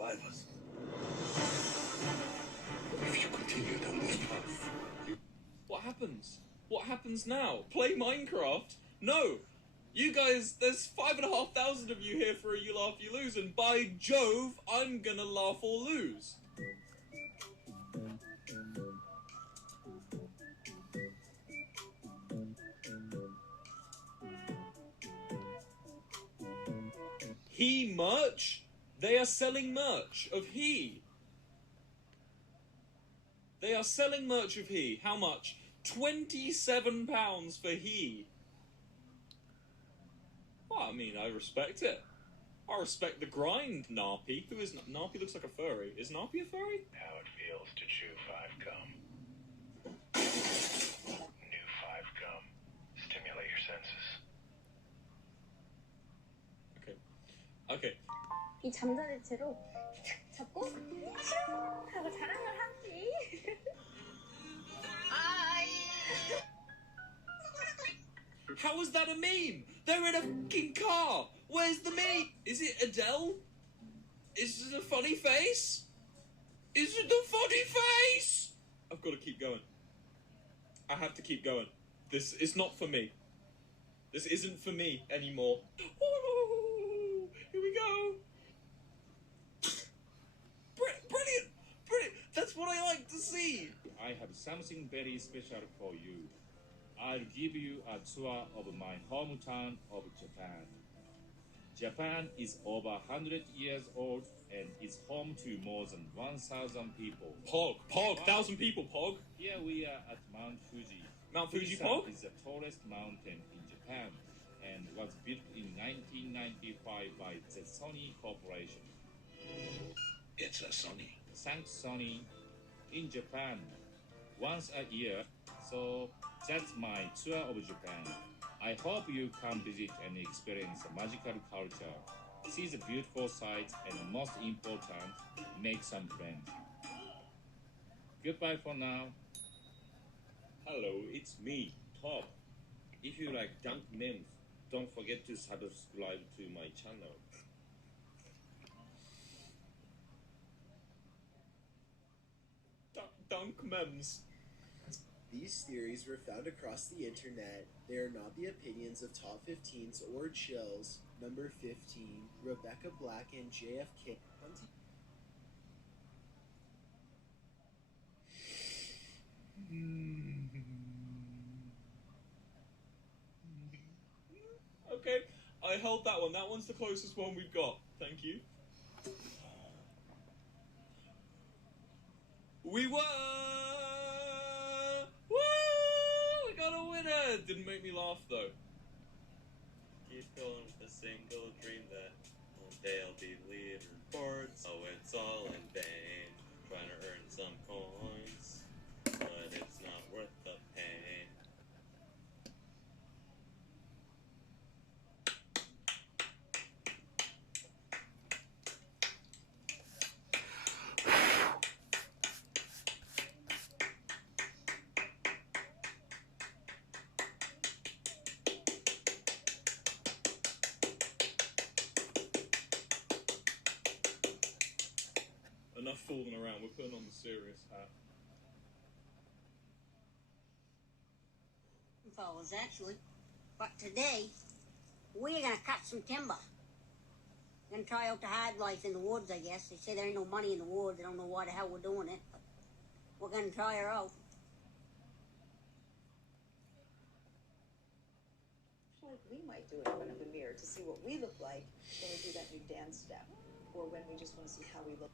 survive us. If you continue down this path, What happens? What happens now? Play Minecraft? No! You guys, there's 5,500 of you here for a You Laugh, You Lose, and by Jove, I'm gonna laugh or lose. He merch? They are selling merch of he. They are selling merch of he. How much? £27 for he. Well, I mean, I respect it. I respect the grind, Narpy. Who is Narpy? Looks like a furry. Is Narpy a furry? How it feels to chew 5 gum. New 5 gum. Stimulate your senses. Okay. Okay. 이 잠자리 채로 탁 잡고 슈 하고 자랑을 하지. How is that a meme? They're in a fucking car. Where's the meme? Is it Adele? Is it a funny face? Is it the funny face? I've got to keep going. I have to keep going. This is not for me. This isn't for me anymore. Oh, here we go. Brilliant! Brilliant! That's what I like to see. I have something very special for you. I'll give you a tour of my hometown of Japan. Japan is over 100 years old and is home to more than 1,000 people. Pog, 1,000 people, Pog. Here we are at Mount Fuji. Mount Fuji, Fujisan Pog? is the tallest mountain in Japan and was built in 1995 by the Sony Corporation. it's a Sony. Thanks Sony. In Japan, once a year, so that's my tour of Japan. I hope you come visit and experience the magical culture, see the beautiful sights, and most important, make some friends. Goodbye for now. Hello, it's me, Top. If you like junk memes, don't forget to subscribe to my channel. Dunk memes. These theories were found across the internet. They are not the opinions of Top 15s or Chills. Number 15, Rebecca Black and JFK. Okay, I held that one. That one's the closest one we've got. Thank you. We won! Woo! We got a winner! Didn't make me laugh though. Keep going with a single dream that one day I'll be leaderboards. Oh, it's all in vain, trying to earn some coins, but it's not worth the pain. Enough fooling around, we're putting on the serious hat. Fellas, actually. But today, we're gonna cut some timber. Gonna try out the hard life in the woods, I guess. They say there ain't no money in the woods. I don't know why the hell we're doing it, but we're gonna try her out. Like we might do it in front of the mirror to see what we look like when we do that new dance step, or when we just want to see how we look.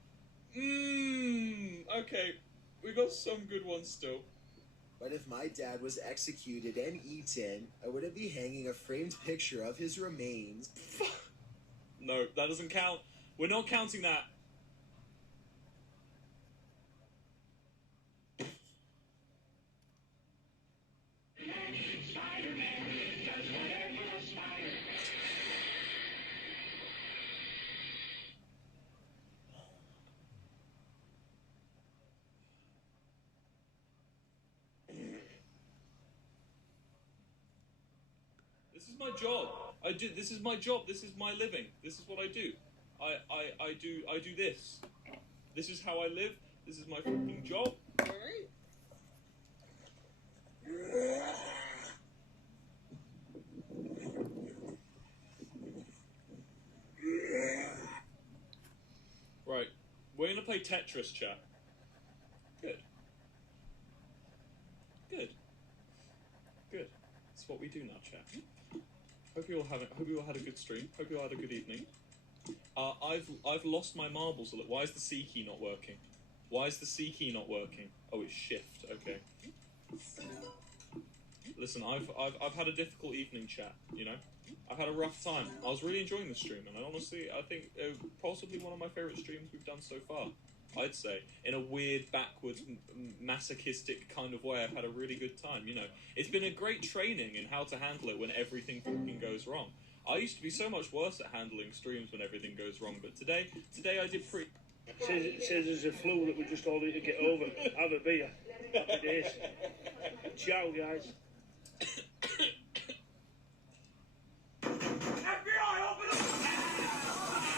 Okay. We got some good ones still. But if my dad was executed and eaten, I wouldn't be hanging a framed picture of his remains. No, that doesn't count. We're not counting that. This is my job. This is my job. This is my living. This is what I do. I do this. This is how I live. This is my fucking job. Alright? Right. We're gonna play Tetris, chat. Good. Good. Good. That's what we do now, chat. Hope you all had a good stream. Hope you all had a good evening. I've lost my marbles a little. Why is the C key not working? Why is the C key not working? Oh, it's shift. Okay. Listen, I've had a difficult evening, chat. You know, I've had a rough time. I was really enjoying the stream, and I think possibly one of my favorite streams we've done so far. I'd say, in a weird, backward, masochistic kind of way, I've had a really good time. You know, it's been a great training in how to handle it when everything fucking goes wrong. I used to be so much worse at handling streams when everything goes wrong, but today I did pretty. Says there's a flu that we just all need to get over. Have a beer. Happy days. Ciao, guys.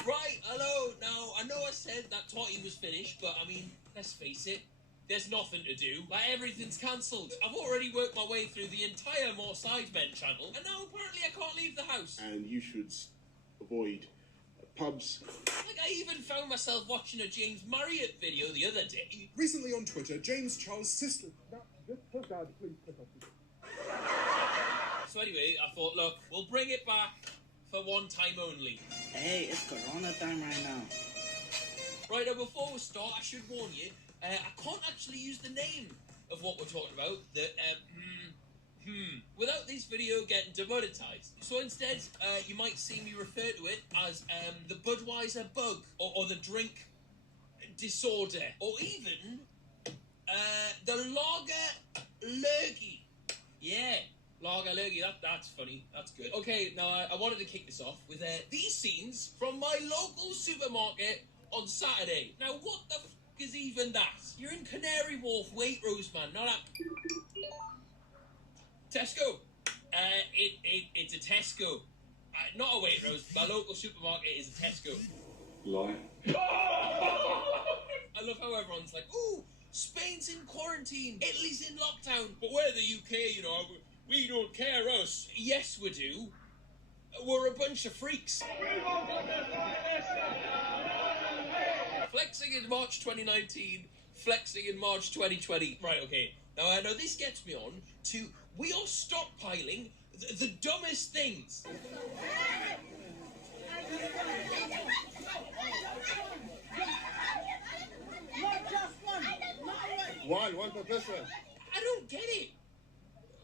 Right, hello. Now, I know I said that Totty was finished, but I mean, let's face it, there's nothing to do. Like, everything's cancelled. I've already worked my way through the entire More Sidemen channel, and now apparently I can't leave the house. And you should avoid pubs. Like, I even found myself watching a James Marriott video the other day. Recently on Twitter, James Charles' sister... So anyway, I thought, look, we'll bring it back for one time only. Hey, it's Corona time right now. Right, now before we start, I should warn you, I can't actually use the name of what we're talking about, without this video getting demonetized. So instead, you might see me refer to it as the Budweiser bug, or the drink disorder, or even the lager lurgy. Yeah. Lager lurgy, that's funny, that's good. Okay, now I wanted to kick this off with these scenes from my local supermarket on Saturday. Now, what the f*** is even that? You're in Canary Wharf, Waitrose, man, not at... Tesco. It's a Tesco. Not a Waitrose, my local supermarket is a Tesco. Lie. I love how everyone's like, ooh, Spain's in quarantine, Italy's in lockdown, but we're the UK, you know, we don't care, us. Yes, we do. We're a bunch of freaks. Flexing in March 2019, flexing in March 2020. Right, okay. Now, I know this gets me on to, we are stockpiling the dumbest things. One per person. I don't get it.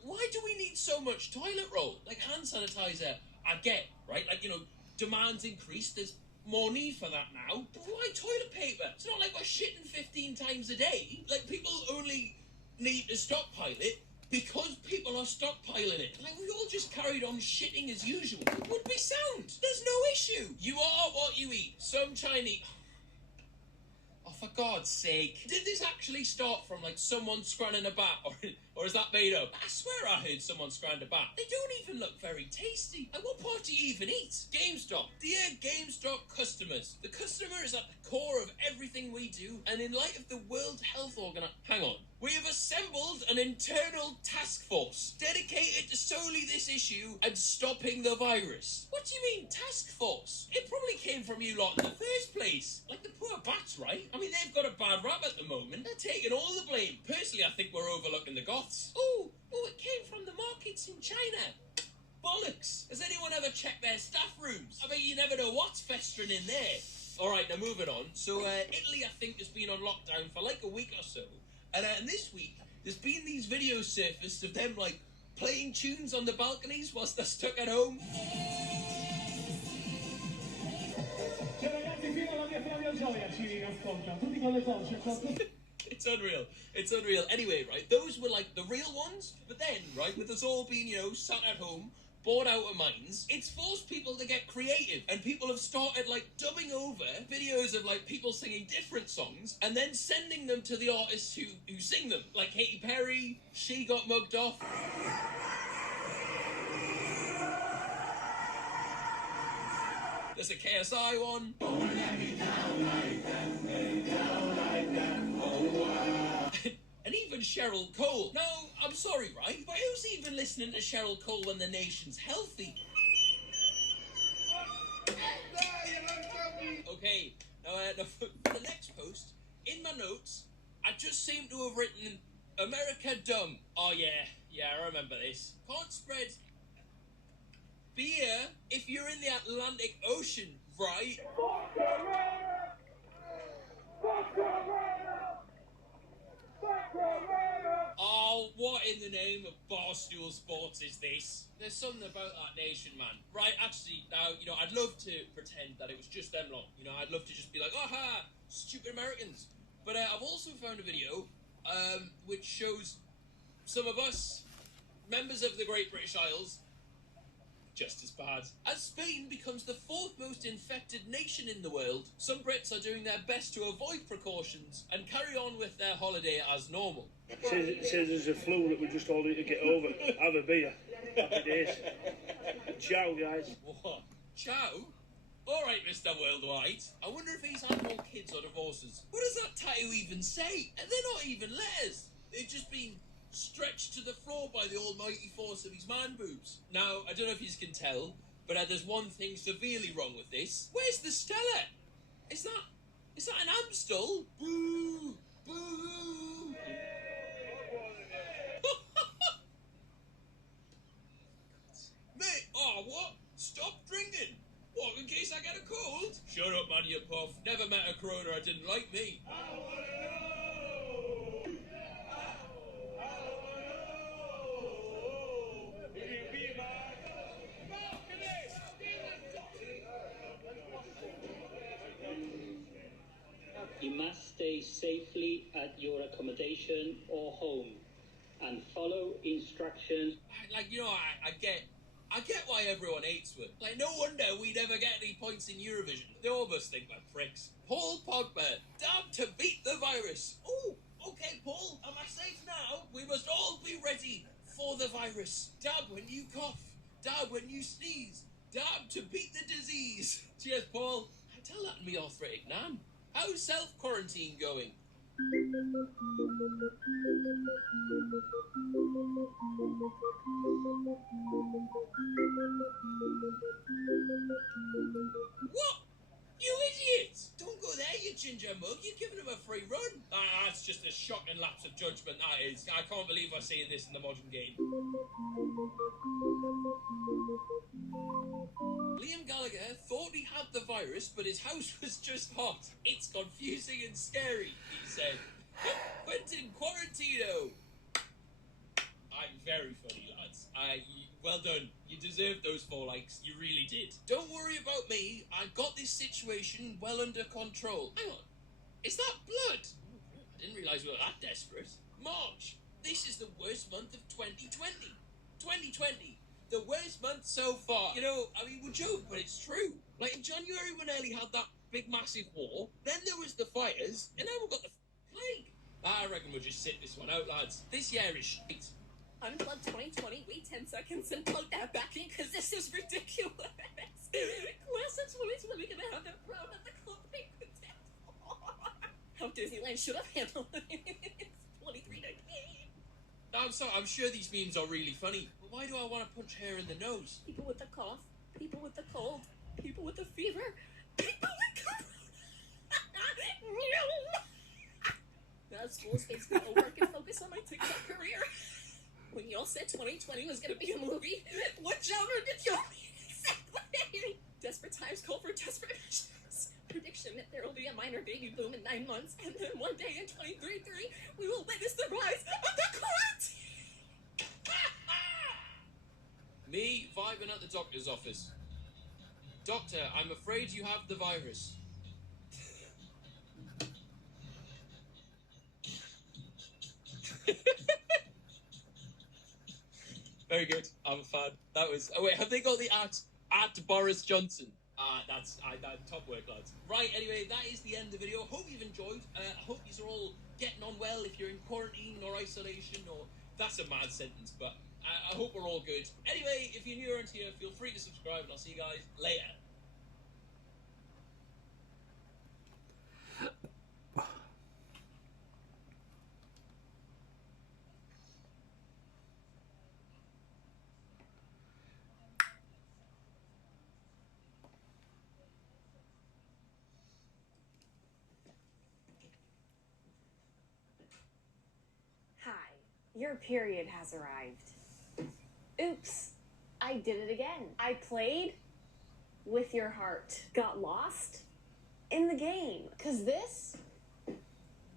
Why do we need so much toilet roll? Like hand sanitizer, I get, right? Like, you know, demand's increased, there's more need for that now. But why toilet paper? It's not like we're shitting 15 times a day. Like, people only need to stockpile it because people are stockpiling it. Like, we all just carried on shitting as usual. It would be sound. There's no issue. You are what you eat. Some Chinese... Oh, for God's sake. Did this actually start from, like, someone scranning a bat? Or is that made up? I swear I heard someone scran a bat. They don't even look very tasty. Like, what part do you even eat? GameStop. Dear GameStop customers, the customer is at the core of everything we do, and in light of the World Health Organization... Hang on. We have assembled an internal task force dedicated to solely this issue and stopping the virus. What do you mean, task force? It probably came from you lot in the first place. Like the poor bats, right? I mean, they've got a bad rap at the moment. They're taking all the blame. Personally, I think we're overlooking the Goths. Oh, it came from the markets in China. Bollocks. Has anyone ever checked their staff rooms? I mean, you never know what's festering in there. All right, now moving on. So, Italy, I think, has been on lockdown for like a week or so. And this week, there's been these videos surfaced of them, like, playing tunes on the balconies whilst they're stuck at home. It's unreal. It's unreal. Anyway, right, those were, like, the real ones. But then, right, with us all being, you know, sat at home, bored out of minds, it's forced people to get creative, and people have started like dubbing over videos of like people singing different songs and then sending them to the artists who sing them, like Katy Perry, She Got Mugged Off. There's a KSI one. And even Cheryl Cole. No, I'm sorry, right? But who's even listening to Cheryl Cole when the nation's healthy? Okay, now for the next post, in my notes, I just seem to have written America dumb. Oh yeah, I remember this. Can't spread beer if you're in the Atlantic Ocean, right? Oh, what in the name of Barstool Sports is this? There's something about that nation, man. Right, actually, now, I'd love to pretend that it was just them lot. I'd love to just be like, aha, stupid Americans. But I've also found a video which shows some of us, members of the Great British Isles, just as bad. As Spain becomes the fourth most infected nation in the world, some Brits are doing their best to avoid precautions and carry on with their holiday as normal. Says there's a flu that we just all need to get over. Have a beer. Happy days. Ciao, guys. What? Ciao? Alright, Mr. Worldwide. I wonder if he's had more kids or divorces. What does that tattoo even say? And they're not even letters. They've just been stretched to the floor by the almighty force of his man boobs. Now, I don't know if you can tell, but there's one thing severely wrong with this. Where's the Stella? Is that an Amstel? Boo! Boo! Mate, what? Stop drinking! What, in case I get a cold? Shut up, man, you puff. Never met a crooner that didn't like me. You must stay safely at your accommodation or home and follow instructions. Like, I get why everyone hates me. Like, no wonder we never get any points in Eurovision. They all must think we're pricks. Paul Pogba, damn to beat the virus. Oh, okay, Paul, am I safe now? We must all be ready for the virus. Dab when you cough. Dab when you sneeze. Dab to beat the disease. Cheers, Paul. Tell that to me arthritic nan. How's self-quarantine going? What? You idiot! Don't go there, you ginger mug. You're giving him a free run. That's just a shocking lapse of judgment, that is. I can't believe I'm seeing this in the modern game. Liam Gallagher thought he had the virus, but his house was just hot. It's confusing and scary, he said. Quentin Quarantino. I'm very funny, lads. Well done. You deserved those 4 likes. You really did. Don't worry about me. I got this situation well under control. Hang on. Is that blood? I didn't realise we were that desperate. March. This is the worst month of 2020. 2020. The worst month so far. We joke, but it's true. Like, in January, we nearly had that big, massive war. Then there was the fires, and now we've got the plague. I reckon we'll just sit this one out, lads. This year is shit. Unplug 2020, wait 10 seconds and plug that back in, because this is ridiculous. Class of 2020 gonna have that problem at the club banquet. How Disneyland should have handled it. It's 2319. I'm sure these memes are really funny, but why do I want to punch hair in the nose? People with the cough, people with the cold, people with the fever, people with corona. Now school space to work and focus on my TikTok career. When y'all said 2020 was gonna be a movie, what genre did y'all mean exactly? Desperate times call for desperate measures. Prediction that there will be a minor baby boom in 9 months, and then one day in 2033, we will witness the rise of the quarantine. Me vibing at the doctor's office. Doctor, I'm afraid you have the virus. Very good. I'm a fan. That was. Oh wait, have they got the at Boris Johnson? That's top work, lads. Right. Anyway, that is the end of the video. Hope you've enjoyed. I hope you're all getting on well. If you're in quarantine or isolation, or that's a mad sentence, but I hope we're all good. Anyway, if you're new around here, feel free to subscribe, and I'll see you guys later. Your period has arrived. Oops, I did it again. I played with your heart. Got lost in the game. Because this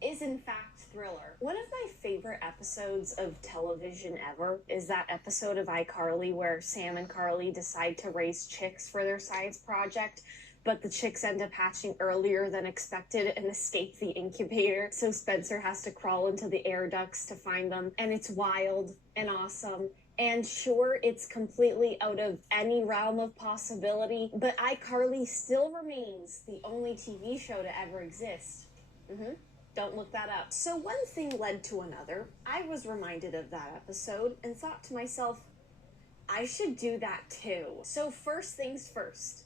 is in fact Thriller. One of my favorite episodes of television ever is that episode of iCarly where Sam and Carly decide to raise chicks for their science project, but the chicks end up hatching earlier than expected and escape the incubator. So Spencer has to crawl into the air ducts to find them. And it's wild and awesome. And sure, it's completely out of any realm of possibility, but iCarly still remains the only TV show to ever exist. Don't look that up. So one thing led to another. I was reminded of that episode and thought to myself, I should do that too. So first things first.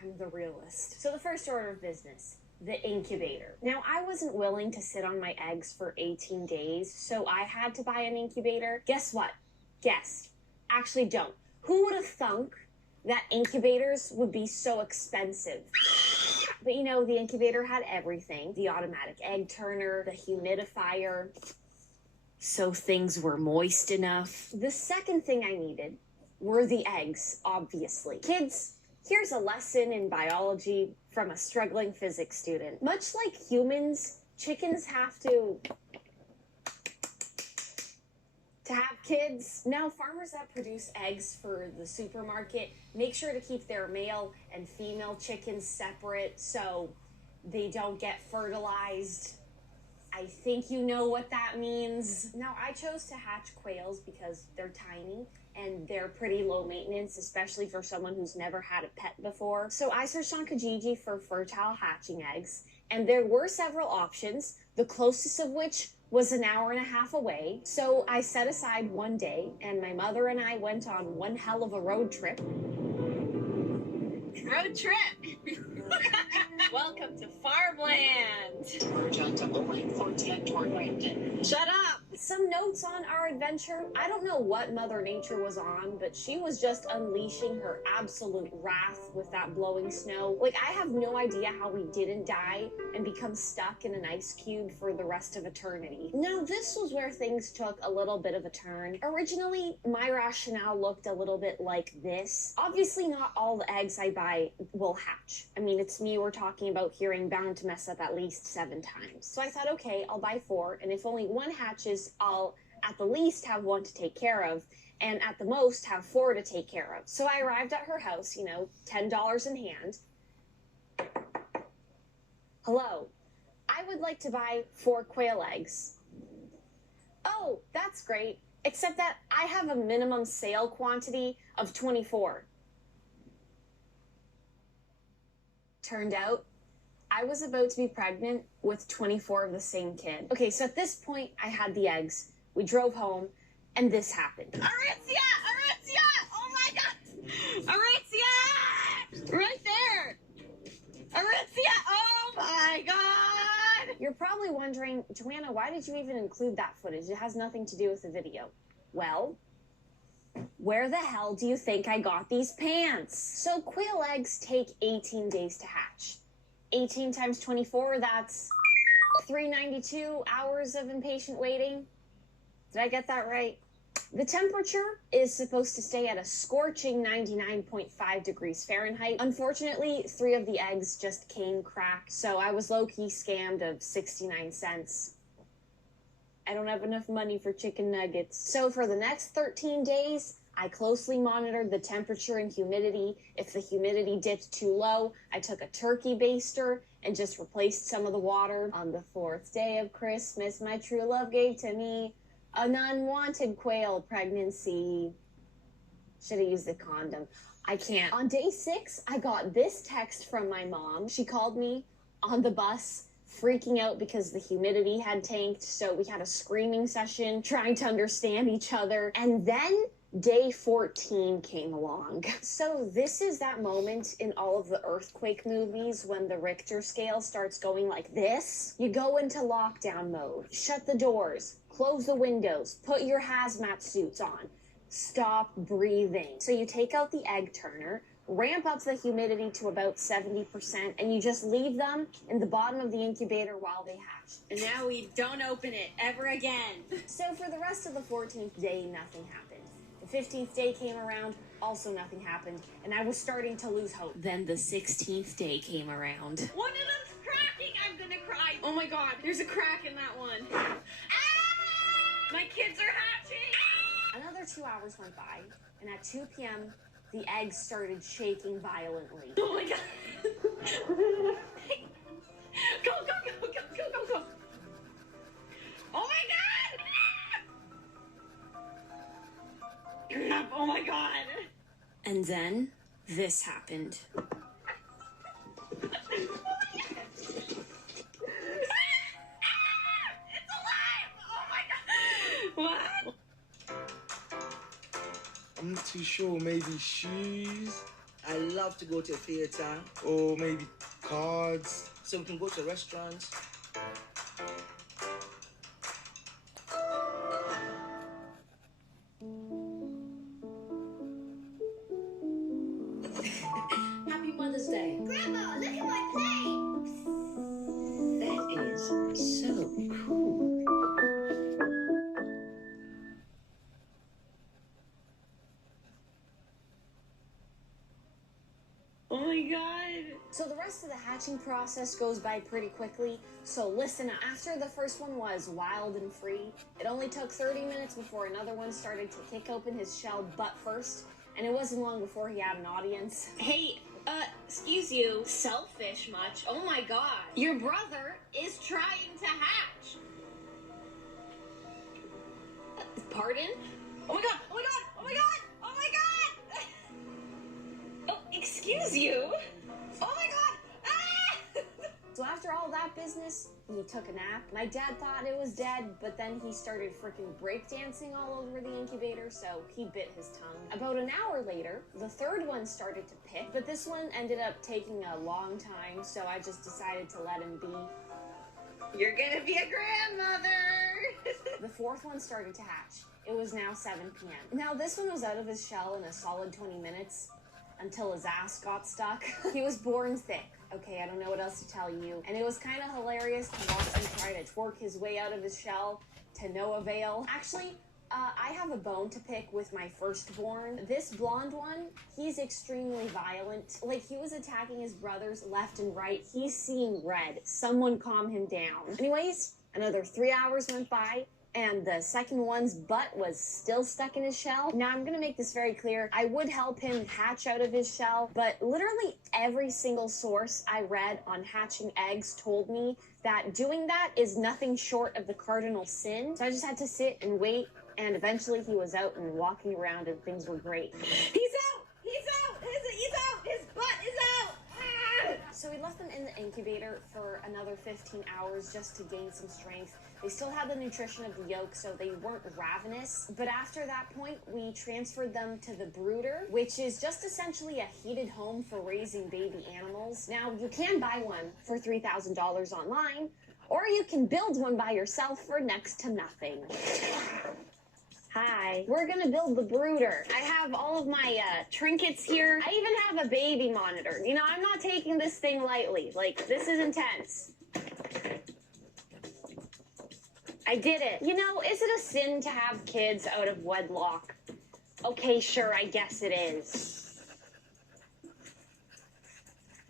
I'm the realist. So the first order of business, the incubator. Now, I wasn't willing to sit on my eggs for 18 days, so I had to buy an incubator. Guess what? Guess. Actually, don't. Who would have thunk that incubators would be so expensive? But you know, the incubator had everything. The automatic egg turner, the humidifier, so things were moist enough. The second thing I needed were the eggs, obviously. Kids, here's a lesson in biology from a struggling physics student. Much like humans, chickens have to have kids. Now, farmers that produce eggs for the supermarket make sure to keep their male and female chickens separate so they don't get fertilized. I think you know what that means. Now, I chose to hatch quails because they're tiny and they're pretty low maintenance, especially for someone who's never had a pet before. So I searched on Kijiji for fertile hatching eggs, and there were several options, the closest of which was an hour and a half away. So I set aside one day, and my mother and I went on one hell of a road trip. Road trip! Welcome to farmland! Merge onto only 14 toward Brampton. Shut up! Some notes on our adventure. I don't know what Mother Nature was on, but she was just unleashing her absolute wrath with that blowing snow. Like, I have no idea how we didn't die and become stuck in an ice cube for the rest of eternity. Now, this was where things took a little bit of a turn. Originally, my rationale looked a little bit like this. Obviously, not all the eggs I buy will hatch. I mean, it's me we're talking about here and bound to mess up at least 7 times. So I thought, okay, I'll buy 4, and if only 1 hatches, I'll at the least have 1 to take care of, and at the most have 4 to take care of. So I arrived at her house, you know, $10 in hand. Hello, I would like to buy 4 quail eggs. Oh, that's great, except that I have a minimum sale quantity of 24. Turned out, I was about to be pregnant with 24 of the same kid. Okay, so at this point, I had the eggs. We drove home, and this happened. Aritzia! Aritzia! Oh my god! Aritzia! Right there! Aritzia! Oh my god! You're probably wondering, Joanna, why did you even include that footage? It has nothing to do with the video. Well, where the hell do you think I got these pants? So quail eggs take 18 days to hatch. 18 times 24, that's 392 hours of impatient waiting. Did I get that right? The temperature is supposed to stay at a scorching 99.5 degrees Fahrenheit. Unfortunately, 3 of the eggs just came cracked, so I was low-key scammed of 69 cents. I don't have enough money for chicken nuggets. So for the next 13 days, I closely monitored the temperature and humidity. If the humidity dipped too low, I took a turkey baster and just replaced some of the water. On the 4th day of Christmas, my true love gave to me an unwanted quail pregnancy. Should have used a condom. I can't. On day 6, I got this text from my mom. She called me on the bus, freaking out because the humidity had tanked, so we had a screaming session trying to understand each other. And then day 14 came along. So this is that moment in all of the earthquake movies when the Richter scale starts going like this. You go into lockdown mode, shut the doors, close the windows, put your hazmat suits on, stop breathing. So you take out the egg turner, ramp up the humidity to about 70%, and you just leave them in the bottom of the incubator while they hatch. And now we don't open it ever again. So for the rest of the 14th day, nothing happened. The 15th day came around, also nothing happened, and I was starting to lose hope. Then the 16th day came around. One of them's cracking! I'm gonna cry. Oh my god, there's a crack in that one. Ah! My kids are hatching! Another 2 hours went by, and at 2 p.m., the eggs started shaking violently. Oh my god. Go, go, go, go, go, go, go. Oh my god! Oh my god! And then this happened. It's alive! Oh my god! What? I'm not too sure. Maybe shoes? I love to go to a theater. Or maybe cards? So we can go to restaurants. Happy Mother's Day. Grandma, look at my plate! That is so cool. Oh my god! So the rest of the hatching process goes by pretty quickly, so listen up. After the first one was wild and free, it only took 30 minutes before another one started to kick open his shell butt first, and it wasn't long before he had an audience. Hey, excuse you, selfish much? Oh my god. Your brother is trying to hatch. Pardon? Oh my god, oh my god, oh my god, oh my god! Oh, excuse you? Oh my god! Ah! So after all that business, he took a nap. My dad thought it was dead, but then he started freaking breakdancing all over the incubator, so he bit his tongue. About an hour later, the third one started to pick, but this one ended up taking a long time, so I just decided to let him be. You're gonna be a grandmother! The fourth one started to hatch. It was now 7 p.m. Now this one was out of his shell in a solid 20 minutes until his ass got stuck. He was born thick. Okay, I don't know what else to tell you. And it was kind of hilarious to watch him try to twerk his way out of his shell to no avail. Actually, I have a bone to pick with my firstborn. This blonde one, he's extremely violent. Like, he was attacking his brothers left and right. He's seeing red. Someone calm him down. Anyways, another 3 hours went by, and the second one's butt was still stuck in his shell. Now, I'm gonna make this very clear. I would help him hatch out of his shell, but literally every single source I read on hatching eggs told me that doing that is nothing short of the cardinal sin. So I just had to sit and wait, and eventually he was out and walking around and things were great. He's out! He's out! He's out! His butt is out! Ah! So we left them in the incubator for another 15 hours just to gain some strength. They still had the nutrition of the yolk, so they weren't ravenous. But after that point, we transferred them to the brooder, which is just essentially a heated home for raising baby animals. Now, you can buy one for $3,000 online, or you can build one by yourself for next to nothing. Hi. We're gonna build the brooder. I have all of my trinkets here. I even have a baby monitor. You know, I'm not taking this thing lightly. Like, this is intense. I did it. You know, is it a sin to have kids out of wedlock? Okay, sure, I guess it is.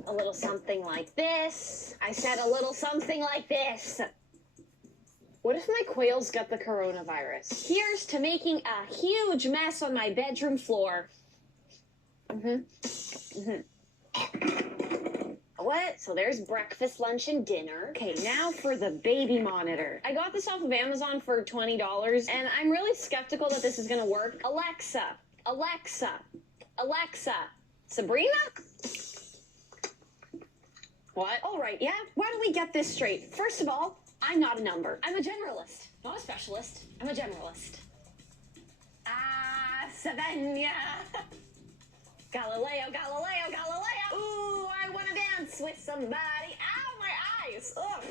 A little something like this. I said a little something like this. What if my quails got the coronavirus? Here's to making a huge mess on my bedroom floor. What? So there's breakfast, lunch, and dinner. Okay, now for the baby monitor. I got this off of Amazon for $20, and I'm really skeptical that this is gonna work. Alexa, Alexa, Alexa, Sabrina? What? All right, yeah? Why don't we get this straight? First of all, I'm not a number. I'm a generalist, not a specialist. I'm a generalist. Savannah. Galileo, Galileo, Galileo. Ooh, I want to dance with somebody. Ow, my eyes. Ugh.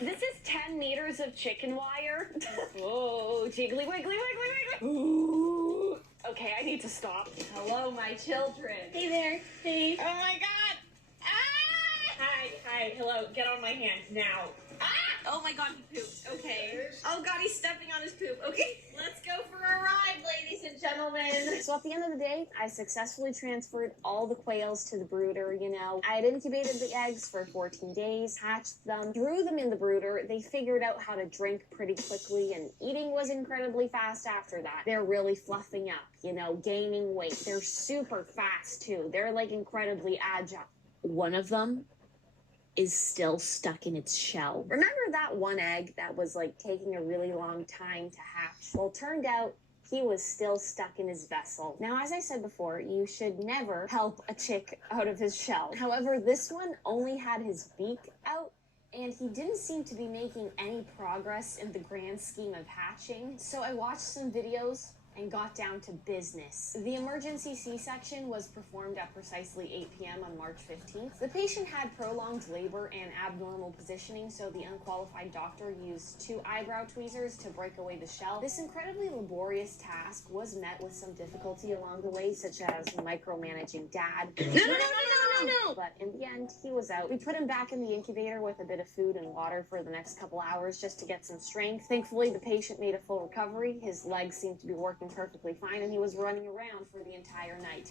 This is 10 meters of chicken wire. Whoa, jiggly, wiggly, wiggly, wiggly. Ooh. Okay, I need to stop. Hello, my children. Hey there. Hey. Oh my god! Ah! Hi, hello. Get on my hand now. Ah! Oh my god, he pooped. Okay. Oh god, he's stepping on his poop. Okay, let's go for a ride, ladies and gentlemen. So at the end of the day, I successfully transferred all the quails to the brooder, you know. I had incubated the eggs for 14 days, hatched them, threw them in the brooder. They figured out how to drink pretty quickly, and eating was incredibly fast after that. They're really fluffing up, you know, gaining weight. They're super fast too. They're like incredibly agile. One of them is still stuck in its shell. Remember that one egg that was like taking a really long time to hatch? Well, turned out he was still stuck in his vessel. Now, as I said before, you should never help a chick out of his shell. However, this one only had his beak out, and he didn't seem to be making any progress in the grand scheme of hatching. So I watched some videos and got down to business. The emergency C-section was performed at precisely 8 p.m. on March 15th. The patient had prolonged labor and abnormal positioning, so the unqualified doctor used 2 eyebrow tweezers to break away the shell. This incredibly laborious task was met with some difficulty along the way, such as micromanaging dad. No! But in the end, he was out. We put him back in the incubator with a bit of food and water for the next couple hours just to get some strength. Thankfully, the patient made a full recovery. His legs seemed to be working perfectly fine, and he was running around for the entire night.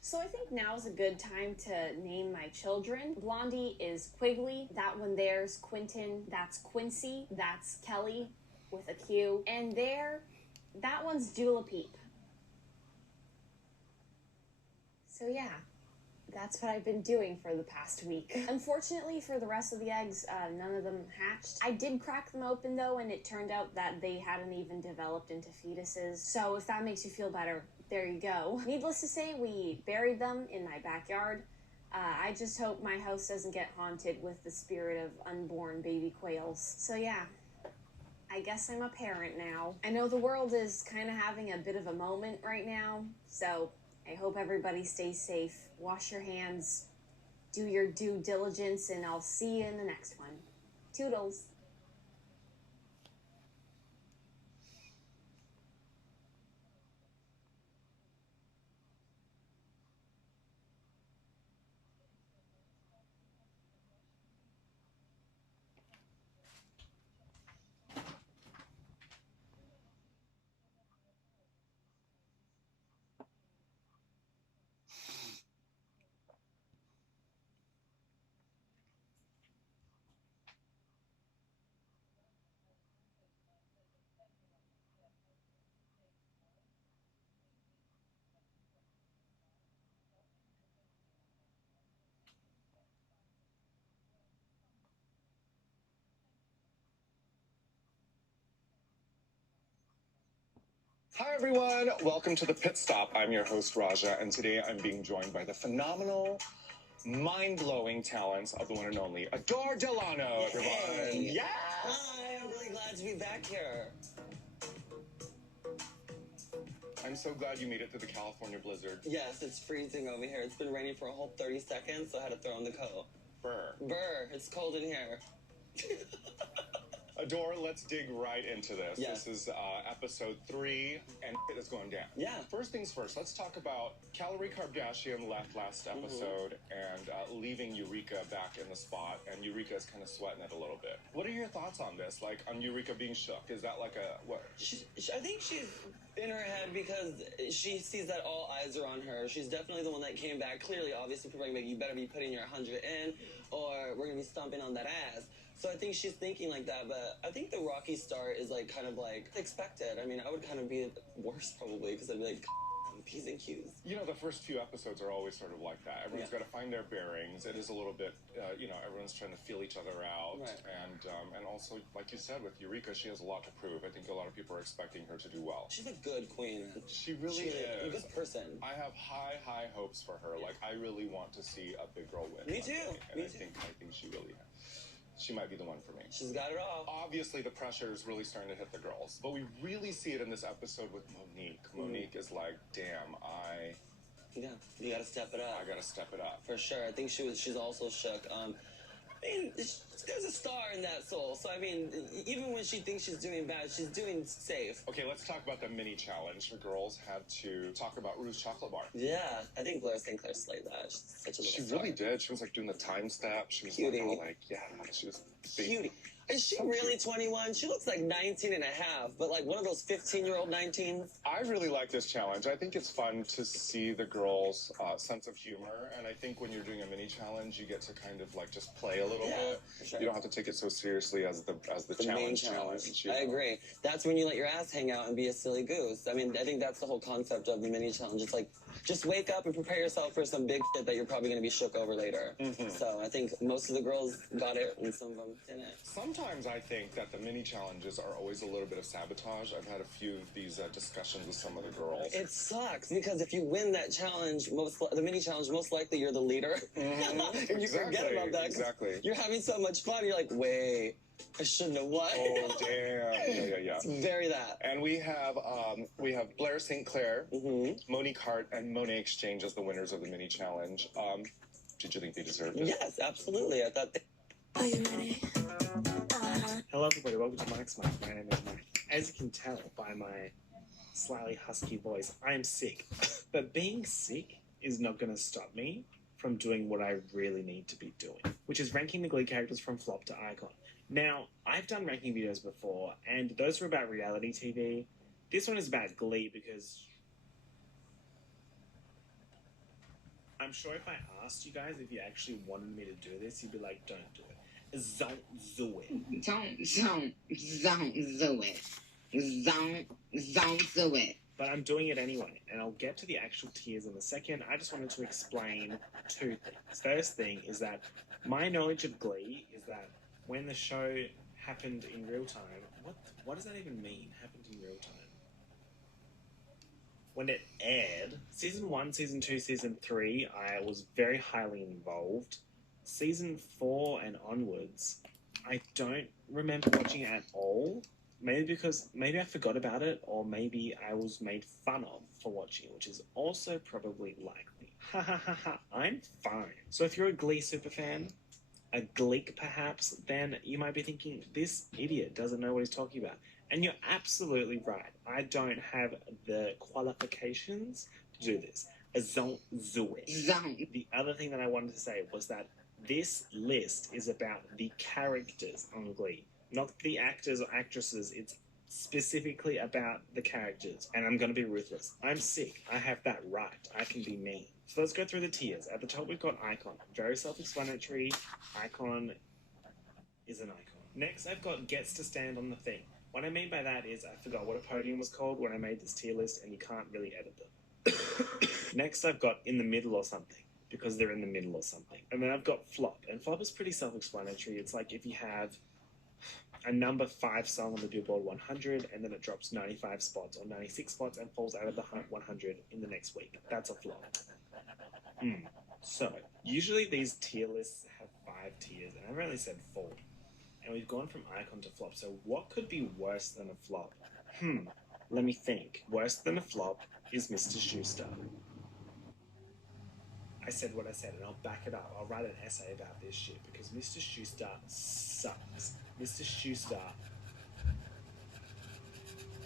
So I think now's a good time to name my children. Blondie is Quigley. That one there's Quentin. That's Quincy. That's Kelly with a Q. And that one's Dula Peep. So yeah, that's what I've been doing for the past week. Unfortunately for the rest of the eggs, none of them hatched. I did crack them open though, and it turned out that they hadn't even developed into fetuses. So if that makes you feel better, there you go. Needless to say, we buried them in my backyard. I just hope my house doesn't get haunted with the spirit of unborn baby quails. So yeah, I guess I'm a parent now. I know the world is kind of having a bit of a moment right now, so I hope everybody stays safe. Wash your hands, do your due diligence, and I'll see you in the next one. Toodles. Hi everyone, welcome to the Pit Stop. I'm your host Raja, and today I'm being joined by the phenomenal, mind-blowing talents of the one and only Adore Delano, everyone. Hey. Yeah! Hi, I'm really glad to be back here. I'm so glad you made it through the California blizzard. Yes, it's freezing over here. It's been raining for a whole 30 seconds, so I had to throw on the coat. Brr. Brr, it's cold in here. Adore, let's dig right into this. Yes. This is episode 3, and it is going down. Yeah. First things first, let's talk about Calorie Kardashian left last episode and leaving Eureka back in the spot, and Eureka is kind of sweating it a little bit. What are your thoughts on this? Like, on Eureka being shook? Is that like a, what? I think she's in her head because she sees that all eyes are on her. She's definitely the one that came back. Clearly, obviously, people are like, you better be putting your 100 in, or we're going to be stomping on that ass. So I think she's thinking like that, but I think the rocky start is like kind of like expected. I mean, I would kind of be worse probably because I'd be like, P's and Q's. You know, the first few episodes are always sort of like that. Everyone's got to find their bearings. It is a little bit, everyone's trying to feel each other out. Right. And also, like you said, with Eureka, she has a lot to prove. I think a lot of people are expecting her to do well. She's a good queen. She really is. A good person. I have high hopes for her. Like, I really want to see a big girl win. Me too. And I think she really has. She might be the one for me. She's got it all. Obviously, the pressure is really starting to hit the girls. But we really see it in this episode with Monique. Monique is like, damn, Yeah, you gotta step it up. I gotta step it up. For sure. I think she's also shook. mean, there's a star in that soul. So, I mean, even when she thinks she's doing bad, she's doing safe. Okay, let's talk about the mini challenge. The girls had to talk about Ruth's chocolate bar. Yeah, I think Blair St. Clair slayed that. She's such a little She star. really did. She was like doing the time step. She was Cutie. like, all like, yeah, she was Cutie. Is she really 21? She looks like 19 and a half, but like one of those 15-year-old 19s. I really like this challenge. I think it's fun to see the girls' sense of humor, and I think when you're doing a mini challenge, you get to kind of like just play a little bit. Sure. You don't have to take it so seriously as the main challenge. I agree. That's when you let your ass hang out and be a silly goose. I mean, I think that's the whole concept of the mini challenge. It's like, just wake up and prepare yourself for some big shit that you're probably going to be shook over later. So I think most of the girls got it and some of them didn't. Sometimes I think that the mini challenges are always a little bit of sabotage. I've had a few of these discussions with some of the girls. It sucks because if you win that challenge, the mini challenge, most likely you're the leader. And you forget about that. Exactly. You're having so much fun. You're like, wait, I shouldn't have won. Oh, damn. Yeah. It's very that. And we have Blair St. Clair, Monique Hart, and Monet Exchange as the winners of the mini challenge. Did you think they deserved it? Yes, absolutely. I thought Are you ready? Hello, everybody. Welcome to Mike's Mike. My name is Mike. As you can tell by my slightly husky voice, I'm sick. But being sick is not going to stop me from doing what I really need to be doing, which is ranking the Glee characters from flop to icon. Now, I've done ranking videos before, and those were about reality TV. This one is about Glee because I'm sure if I asked you guys if you actually wanted me to do this, you'd be like, don't do it. Don't do it. Don't do it. Don't do it. But I'm doing it anyway, and I'll get to the actual tiers in a second. I just wanted to explain two things. First thing is that my knowledge of Glee is that when the show happened in real time, what does that even mean, happened in real time? When it aired, Season 1, Season 2, Season 3, I was very highly involved. Season 4 and onwards, I don't remember watching it at all. Maybe I forgot about it, or maybe I was made fun of for watching it, which is also probably likely. Ha ha ha ha, I'm fine. So if you're a Glee superfan, a Gleek perhaps, then you might be thinking, this idiot doesn't know what he's talking about. And you're absolutely right. I don't have the qualifications to do this. Don't do it. The other thing that I wanted to say was that this list is about the characters on Glee, not the actors or actresses. It's specifically about the characters. And I'm going to be ruthless. I'm sick. I have that right. I can be mean. So let's go through the tiers. At the top, we've got Icon. Very self-explanatory. Icon is an icon. Next, I've got Gets to Stand on the Thing. What I mean by that is I forgot what a podium was called when I made this tier list, and you can't really edit them. Next, I've got In the Middle or Something, because they're in the middle or something. And then I've got Flop. And Flop is pretty self-explanatory. It's like if you have a number 5 song on the Billboard 100, and then it drops 95 spots or 96 spots and falls out of the 100 in the next week. That's a flop. So, usually these tier lists have 5 tiers, and I've only said 4. And we've gone from icon to flop, so what could be worse than a flop? Let me think. Worse than a flop is Mr. Schuster. I said what I said, and I'll back it up. I'll write an essay about this shit, because Mr. Schuster sucks. Mr. Schuster...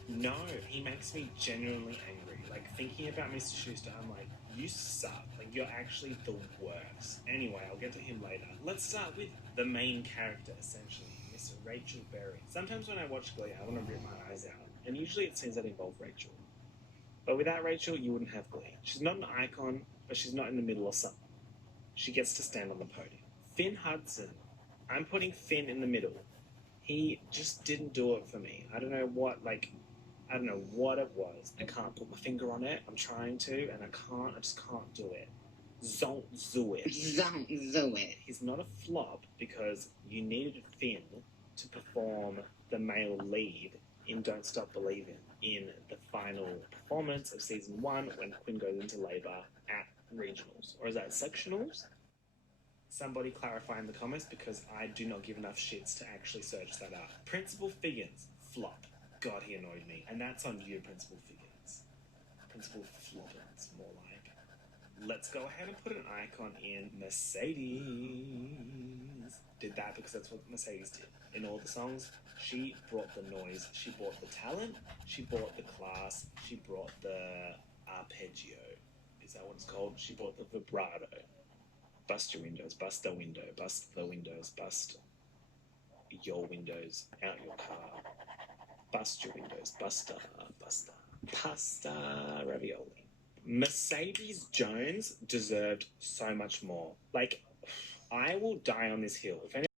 No, he makes me genuinely angry. Like, thinking about Mr. Schuster, I'm like, you suck. Like, you're actually the worst. Anyway, I'll get to him later. Let's start with the main character, essentially, Miss Rachel Berry. Sometimes when I watch Glee, I want to rip my eyes out. And usually it seems that involve Rachel. But without Rachel, you wouldn't have Glee. She's not an icon, but she's not in the middle or something. She gets to stand on the podium. Finn Hudson. I'm putting Finn in the middle. He just didn't do it for me. I don't know what it was. I can't put my finger on it. I'm trying to, and I just can't do it. Don't do it. Don't do it. He's not a flop because you needed Finn to perform the male lead in Don't Stop Believin' in the final performance of season 1 when Quinn goes into labour at regionals. Or is that sectionals? Somebody clarify in the comments, because I do not give enough shits to actually search that up. Principal Figgins, flop. God, he annoyed me. And that's on you, Principal Figgins. Principal Floppins, more like. Let's go ahead and put an icon in Mercedes. Mercedes did that because that's what Mercedes did. In all the songs, she brought the noise, she brought the talent, she brought the class, she brought the arpeggio. Is that what it's called? She brought the vibrato. Bust your windows, bust the window, bust the windows, bust your windows out your car. Bust your windows, buster, buster. Pasta ravioli. Mercedes Jones deserved so much more. Like, I will die on this hill. If